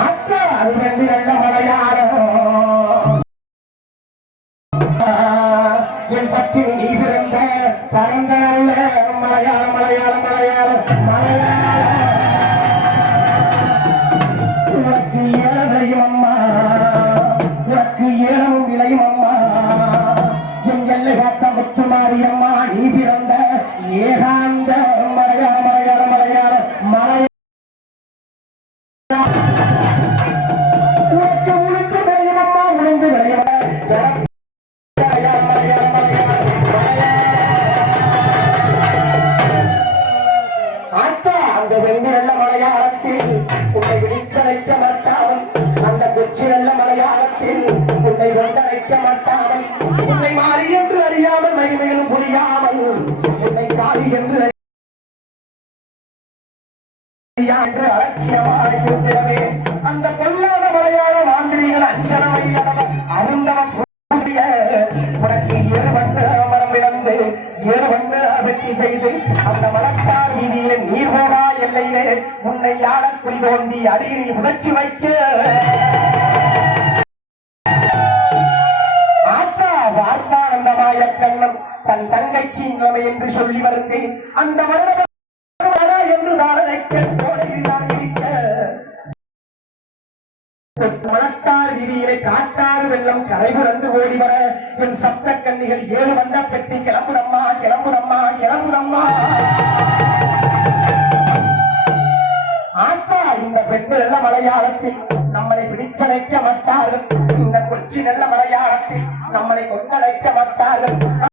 ஆத்தா அது நல்ல மலையாளம் என் பத்தினி நீ பிறந்த பரந்த நல்ல மலையாள மலையாள மலையாள மலையாள உனக்கு ஏழையும் அம்மா உனக்கு ஏழமும் விளையும் அம்மா. என் எல்லை காத்த என்று என்று அலட்சியமாய் இருக்கிறவே அந்த பொல்லாத மலையாள மாந்திரிகள் அஞ்சனமை அருந்தவன் உனக்கு ஏழு வண்ண மரம் இழந்து ஏழு வண்ண வெட்டி செய்து அந்த மலத்தார் வீதியில நீர் போகா எல்லையிலே உன்னை யாழ குழி தோண்டி அடியில் உதச்சி வைக்க. தன் தங்கைக்கு நிலைமை என்று சொல்லி வந்து அந்த வருட என்று தாளனைக்க கோடையில்தான் இடிக்க. மலத்தார் வீதியிலே காட்டாறு வெள்ளம் கரை புரண்டு ஓடி வர. என் சப்த கண்ணிகள் ஏழு வண்ண பெட்டி கிளம்புதம்மா கிளம்புதம்மா கிளம்புதம்மா. ஆத்தா இந்த பெண்கள் நல்ல மலையாளத்தில் நம்மளை பிடிச்சடைக்க மாட்டார்கள். இந்த கொச்சி நல்ல மலையாளத்தில் நம்மளை கொண்டடைக்க மாட்டார்கள்.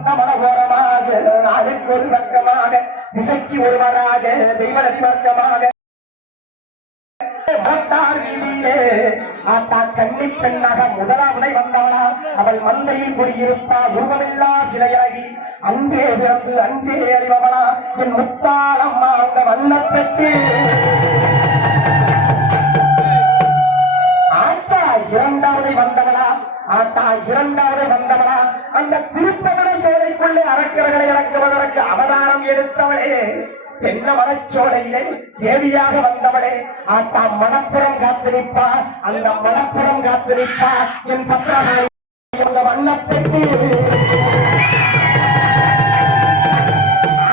அந்த நாளுக்கு ஒரு பக்கமாக திசைக்கு ஒருவராக தெய்வநதி வர்க்கமாக மலட்டார் வீதியிலே ஆத்தா பெண்ணாக முதலாவதை வந்தவளா அவள் மந்தையில் குடியிருப்பா உருவமில்லா சிலையாகி அன்றே பிறந்து அன்றே அறிபவளா என் முத்தாளம்மா அவங்க வண்ணப்பெற்று. எடுத்தவளே. தென்ன மனச்சோலையிலே தேவியாக வந்தவளே. ஆத்தா மணப்புறம் காத்திருப்பா. அந்த மணப்புறம் காத்திருப்பா. என் பத்திரகாளி அந்த வண்ணப்பெண்ணி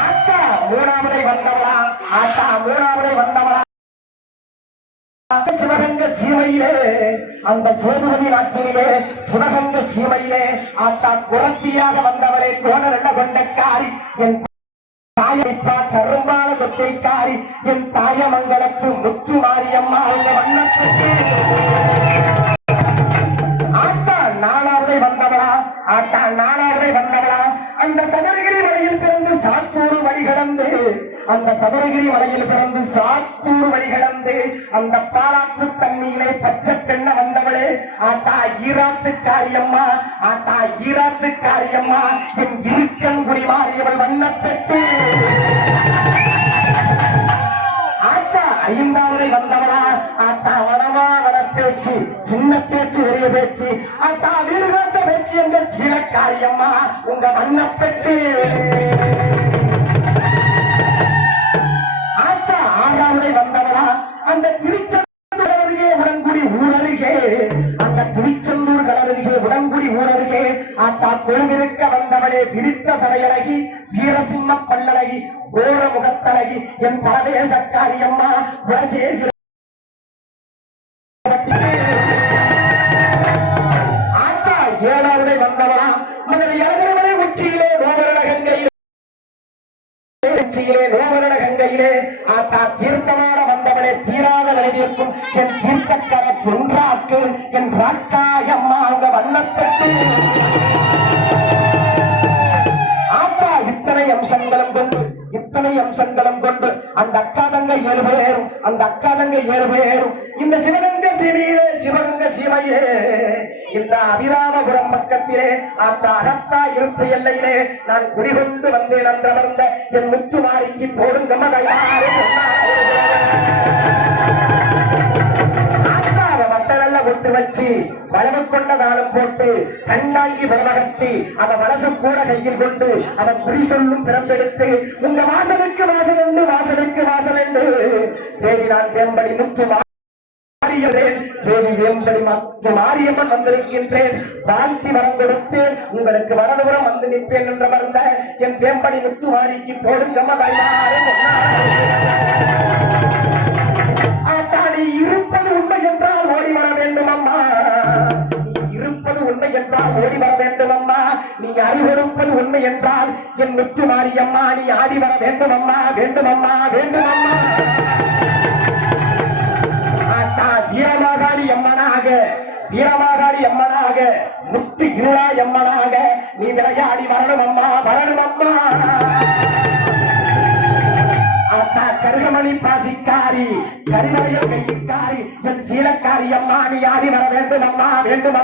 ஆத்தா மூணாவதை வந்தவளா. ஆத்தா மூணாவதை வந்தவளா. சிவகங்க சீமையிலே அந்த சேதுபதி நாட்டிலே சிவகங்க சீமையிலே ஆத்தா குரத்தியாக வந்தவளே. கோணரல்ல கொண்டக்காரி என் தாயப்பா கரும்பால தொட்டைக்காரி என் தாயமங்கலத்து முத்து மாரியம்மா அவங்க வண்ணத்துக்கு. ஆத்தா நாலாவதை வந்தவளா ஆத்தா நாலாவதை வந்தவளா. அந்த சதுரகிரி வழியில் பிறந்து சாத்தூர் வழி கடந்து அந்த சதுரகிரி வலையில் பிறந்து சாத்தூர் வழி கடந்து அந்த பாலாத்து தண்ணியிலே பச்சை பெண்ண வந்தவளே ஆத்தா ஈராத்து காரியம்மா ஆத்தா ஈராத்து காரியம்மா என் இருக்கன் குடி மாறியவள் ஐந்தாவதை வந்தவளா? ஆத்தா வனமா வன பேச்சு சின்ன பேச்சு பெரிய பேச்சு. ஆத்தா வீடு காட்ட பேச்சு எங்க சில காரியம்மா உங்க வண்ணப்பெட்டு ஆத்தா ஆறாவதை வந்தவளா? அந்த திருச்செந்தூர் அருகே உடன்குடி ஊரருகே அந்த திருச்செந்தூர் கலருகே உடன்குடி ஊரருகே ஆத்தா கொழுவிருக்க வந்த வந்தவளே விரித்த சடையழகி வீரசிம்ம பல்லழகி கோர முகத்தழகி என் பரவேசக்காரியம்மா குலசேகர ஏழாவதை முதல் உச்சியிலே நோவரண கங்கையில் உச்சியிலே நோவரண கங்கையிலே. ஆத்தா தீர்த்தமான வந்தவளே தீராத வழிதிருக்கும். என் தீர்த்தக்கர பொன்றாக்கு என் ராக்காயம்மா அவங்க வண்ணப்பட்டு அம்சங்களும் கொண்டு இத்தனை அம்சங்களும் கொண்டு அந்த அக்காதங்க ஏழு பேரும் அந்த அக்காதங்க ஏழு பேரும் இந்த சிவகங்கை சீமையிலே சிவகங்கை சிவையே இந்த அபிராமபுரம் பக்கத்திலே அந்த அகத்தா இருப்பு எல்லையிலே நான் குடிகொண்டு வந்தேன் அன்றமர்ந்த என் முத்து மாறிக்கு போடுங்க மகள். வச்சு வளவு கொண்ட தாளம் போட்டு கண்ணாங்கி வளவகத்தி அவன் வலசு கூட கையில் கொண்டு அவன் குறி சொல்லும் பிறப்பெடுத்து உங்க வாசலுக்கு வாசல் என்று வாசலுக்கு வாசல் என்று. தேவி நான் வேம்படி முத்து தேவி வேம்படி மத்து மாரியம்மன் வந்திருக்கின்றேன். வாழ்த்தி வரம் கொடுப்பேன். உங்களுக்கு வரதுபுறம் வந்து நிற்பேன் என்று மறந்த என் வேம்படி முத்து மாரிக்கு போடுங்க ஆத்தாடி என் முத்து நீ ஆடி வர வேண்டும் அம்மா வேண்டும் அம்மா வேண்டும் அம்மா வீரமாகாளி அம்மனாக வீரமாகாளி அம்மனாக முத்து இருளா அம்மனாக நீ விளையாடி வரணும் அம்மா வரணும் அம்மா ஆத்தா கருகமணி பாசிக்காரி கரிவளையல் கையிக்காரி என் சீலக்காரி அம்மா நீ ஆடி வர வேண்டும் அம்மா வேண்டும்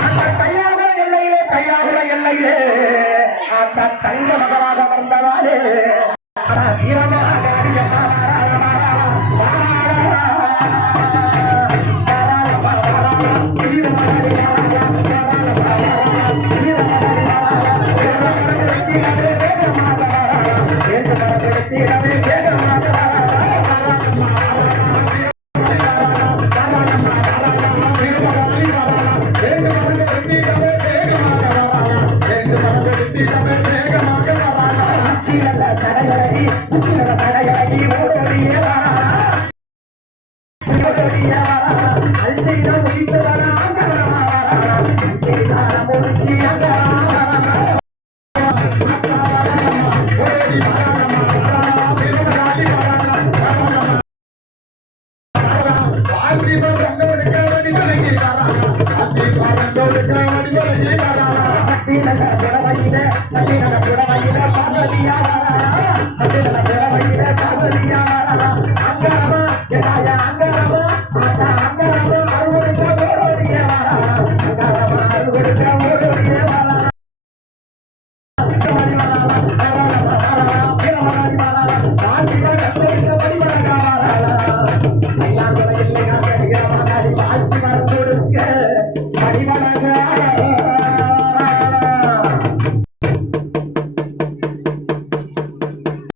அந்த தையாகுல எல்லையிலே தையாகுல எல்லையிலே அந்த தங்க மகளாக வந்தவாளே வீரமாக Good night.